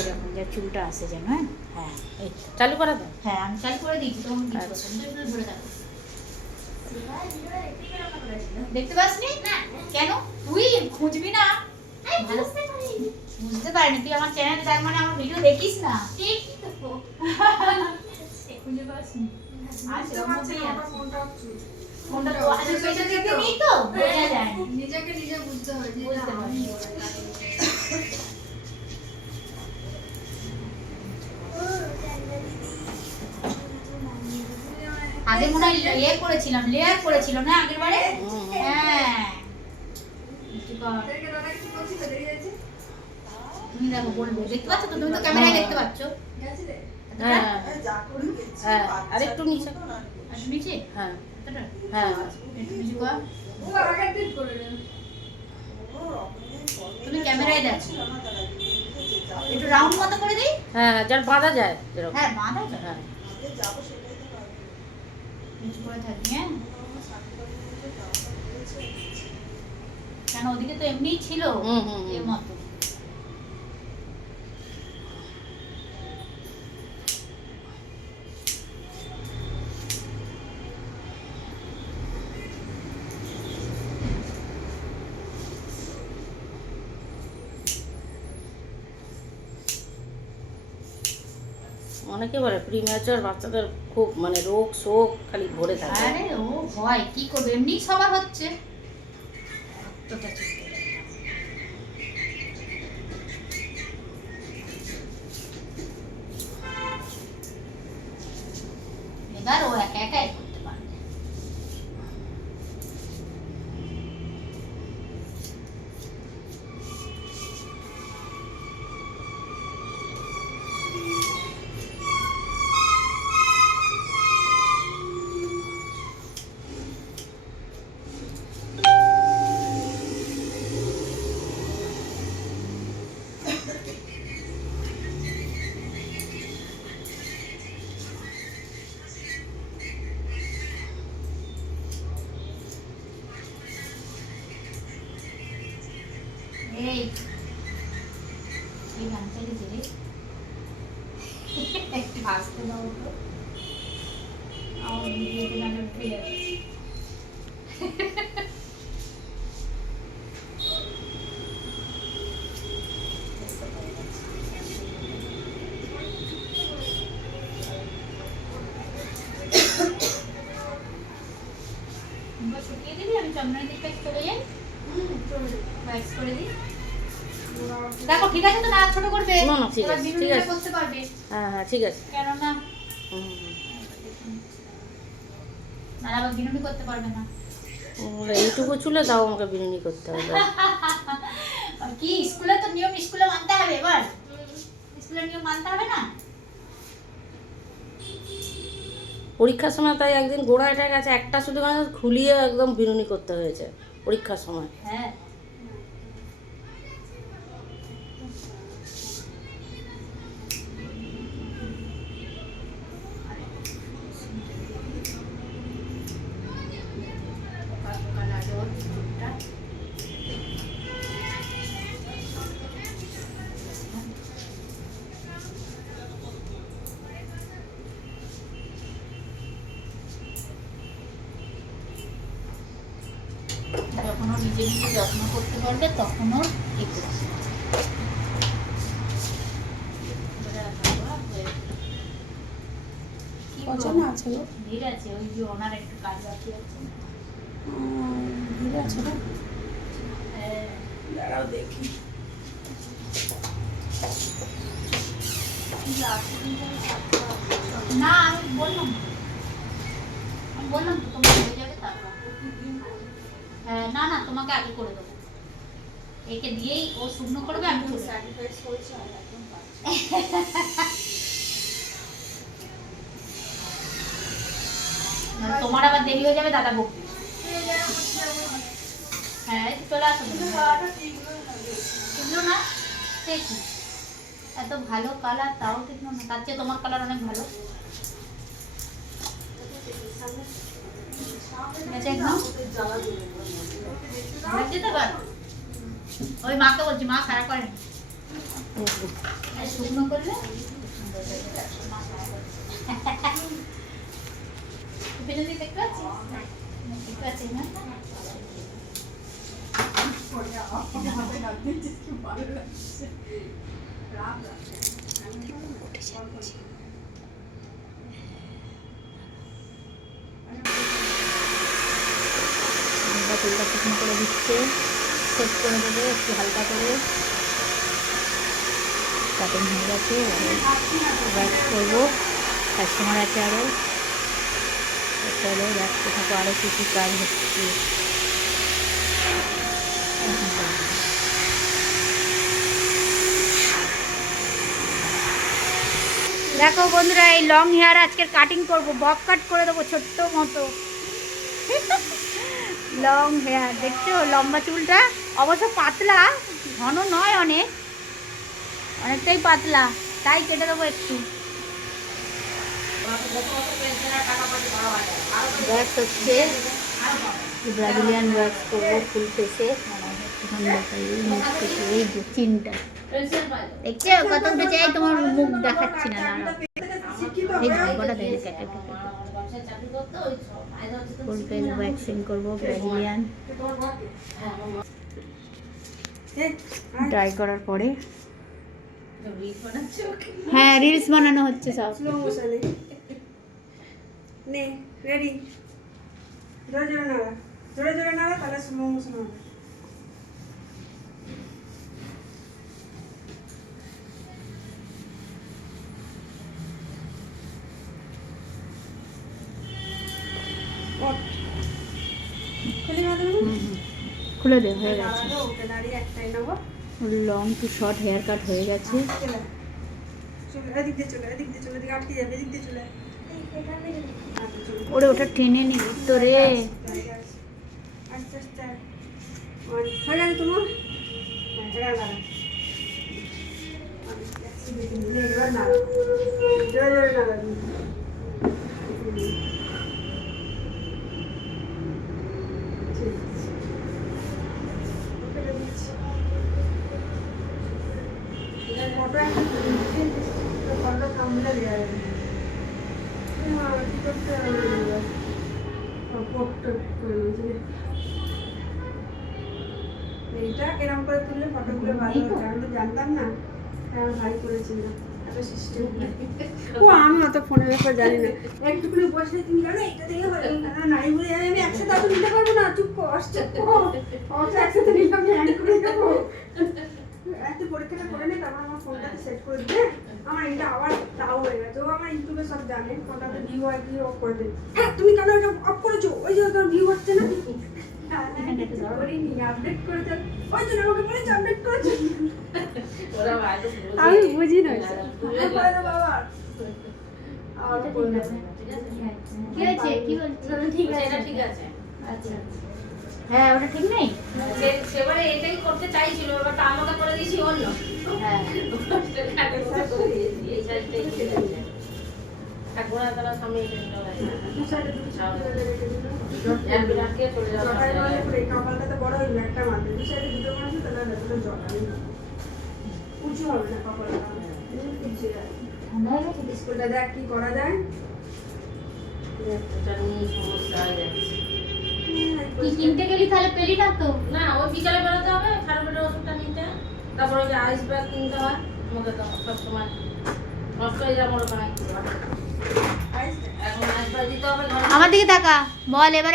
এরকম যা চুলটা আসে যেন। হ্যাঁ হ্যাঁ এই চালু করা দাও। হ্যাঁ আমি চালু করে দিচ্ছি, তোমাকে কি আচ্ছা। করতে ধরে থাকো। দেখতে পাসনি? কেন তুই খুঁজবি না? বুঝতে পারিনি, তুই আমার চ্যানেলে তার মানে আমার ভিডিও দেখিস না। খুঁজে পাসনি? আচ্ছা কোনটা তো আচ্ছা পেছন দিকে নেই তো বোঝা যায় না। নিজেকে নিজে বুঝতে হয় যে বুঝতে পারি। আগে মনে হয় লেয়ার করেছিল না আগের বারে? হ্যাঁ তুমি দেখো বলবে, দেখতে পাচ্ছ তো? তুমি তো ক্যামেরায় দেখতে পাচ্ছ। হ্যাঁ হ্যাঁ আর একটু নিচে। আচ্ছা নিচে হ্যাঁ এতটা? হ্যাঁ একটু নিচে কর। ও আগের দিন করে দেন। তুমি ক্যামেরায় দেখো, একটু রাউন্ড মতো করে দিই। হ্যাঁ যার বাঁধা যায় যেরকম। হ্যাঁ বাঁধা তো। হ্যাঁ নিচে করে থাকি। হ্যাঁ কেন ওদিকে তো এমনিই ছিল এর মতো। অনেকে বলে প্রিম্যাচার বাচ্চাদের খুব মানে রোগ শোক খালি ভরে থাকে। আরে ও ভয় কি করবে, এমনি সবার হচ্ছে। এতটা চিন্তা এবার ও একা একাই করতে পারবে। এই এই গানটা লিখে রে একটু আসতে দাও তো, আমার ভিডিওতে নামে উঠে যাচ্ছে। শুকিয়ে দিবি, আমি চন্দনের দিকটা চলে যাই, ওয়্যাক্স করে দিই। দেখো ঠিক আছে তো? না ছোট করবে? না না ঠিক এবার আছে ঠিক বিনুনিটা আছে। করতে পারবে হ্যাঁ হ্যাঁ ঠিক আছে। কেননা আর আবার বিনুনি করতে পারবে না। এইটুকু চুলে দাও আমাকে বিনুনি করতে হবে। কি স্কুলে তো নিয়ম, স্কুলে মানতে হবে। এবার স্কুলের নিয়ম মানতে হবে না? পরীক্ষার সময় তাই একদিন গোড়াটার কাছে একটা শুধু খুলিয়ে একদম বিনুনি করতে হয়েছে পরীক্ষার সময়। হ্যাঁ যখন ও নিজে নিজে যত্ন করতে পারবে তখন ওর ঠিক আছে। পছন্দ আছে গো। ভিড় আছে, ওই যে ওনার একটু কাজ বাকি আছে। ভিড় আছে না? হ্যাঁ দাঁড়াও দেখি। না আমি বললাম তো তোমার হয়ে যাবে তারপর। হ্যাঁ না না তোমাকে আগে করে দেবো, একে দিয়েই ও শুকনো করবে, আমি স্যাক্রিফাইস করছি আর একদম তোমার আবার দেরি হয়ে যাবে, দাদা বকবে। হ্যাঁ চলে আসো। টিকলো না? সে কি এত ভালো কালার তাও টিকলো না? তার চেয়ে তোমার কালার অনেক ভালো। ওই মাকে বলছি, মা সারা করেন। আর শুকনো করলে পেছন দিকে দেখতে পাচ্ছিস? দেখতে পাচ্ছিস না? তেলটা শুকনো করে দিচ্ছে, সেট করে দেবে একটু হালকা করে। কাটিং হয়ে গেছে, ওয়াক্স করবো, কাস্টমার আছে আরও। চলো রাখতে থাকো, আরও কিছু কাজ হচ্ছে। দেখো বন্ধুরা, এই লং হেয়ার আজকের কাটিং করব, বব কাট করে দেবো ছোট্ট মতো। লং হেয়ার দেখছো, লম্বা চুলটা অবশ্য পাতলা, ঘন নয়, অনেকটাই পাতলা, তাই কেটে দেবো একটু। ওয়্যাক্স হচ্ছে, ব্রাজিলিয়ান ওয়্যাক্স করবো ফুল ফেসে। এই যে চিনটা দেখছো কত উঠেছে, তোমার মুখ দেখাচ্ছি না, এই ঝালপাটা দেখে কেটে ফুল ফেস ওয়্যাক্সিং করবো ব্রাজিলিয়ান। ড্রাই করার পরে হ্যাঁ রিলস বানানো হচ্ছে সব। স্লো মোশনে নে রেডি, জোরে জোরে নাড়া, জোরে জোরে নাড়া, তাহলে স্লো মোশন হবে। খুলে দে, হয়ে গেছে। ওকে দাঁড়িয়ে একটাই নেবো। Long to short hair cut হয়ে গেছে। এদিক দিয়ে চলে, এদিক দিয়ে চলে, এদিকে আটকে যাবে, এদিক দিয়ে চলে। ওরে ওটা টেনে নিবি তো রে। আস্তে আস্তে হয়ে গেছে তোমার। এবার নাড়া, জোরে জোরে নাড়া। এইটা এরকম করে তুললে ফটোগুলো ভালো হতো, আমি তো জানতাম না, আমি ভাই করেছিলাম এত সিস্টেম। ও আমি অত ফোনের ব্যাপার জানি না, একটুখানি বসলে তুমি জানো এটা দিয়ে হবে নাই বলে আমি একসাথে অত নিতে পারবো না, চুপ কর, অত একসাথে নিলাম হ্যান্ড করে দেবো। এত পরীক্ষাটা করে নে, তারপর আমার ফোনটাতে সেট করে দিবে। আমার এটা আবার তাও হয়ে গেছে, ও আমার ইউটিউবে সব জানে, ফোনটাতে ভিউ হয় কি অফ করে দেবে। হ্যাঁ তুমি কেন এটা অফ করেছো, ওই যে তোর ভিউ হচ্ছে না। আপডেট করেছে, ওই জন্য আমাকে বলেছে আপডেট করেছে। আমি বুঝি না বাবা। আর কি হয়েছে, কি বলছিস? ঠিক আছে, এটা ঠিক আছে। আচ্ছা হ্যাঁ, ওটা ঠিক নেই। সেবারে এটাই করতে চাইছিল, এবার তা আলাদা করে দিয়েছি অন্য। হ্যাঁ এই সাইডটাই ছেড়ে দিয়েছে। আর গোড়া তারা সামনে এসে চলে আসে। দু সাইডে দুটো ছাউনি রেখে দিল। একদিন আটকে চলে যাওয়া। জটাই বলে পুরো কপালটা তো বড় হইলো, একটা মাত্র দু সাইডে দুটো মাত্র, তাহলে এতটা জটা উঁচু হবে না কপালটা, উঁচু যায়। স্কুলটা দেখ কি করা যায়। এটা নিয়ে সমস্যা হয়ে যাচ্ছে। কি কিনতে গেলি তাহলে পেলি না তো? না, ওই বিকালে বেরোতে হবে, থার্মোমিটার ওষুধটা নিতে, তারপর ওই যে আইস ব্যাগ কিনতে হয়। আমাকে তো সবসময় নষ্ট হয়ে যায় মনে করেন। এখন আইস ব্যাগ দিতে হবে। আমার দিকে তাকা, বল এবার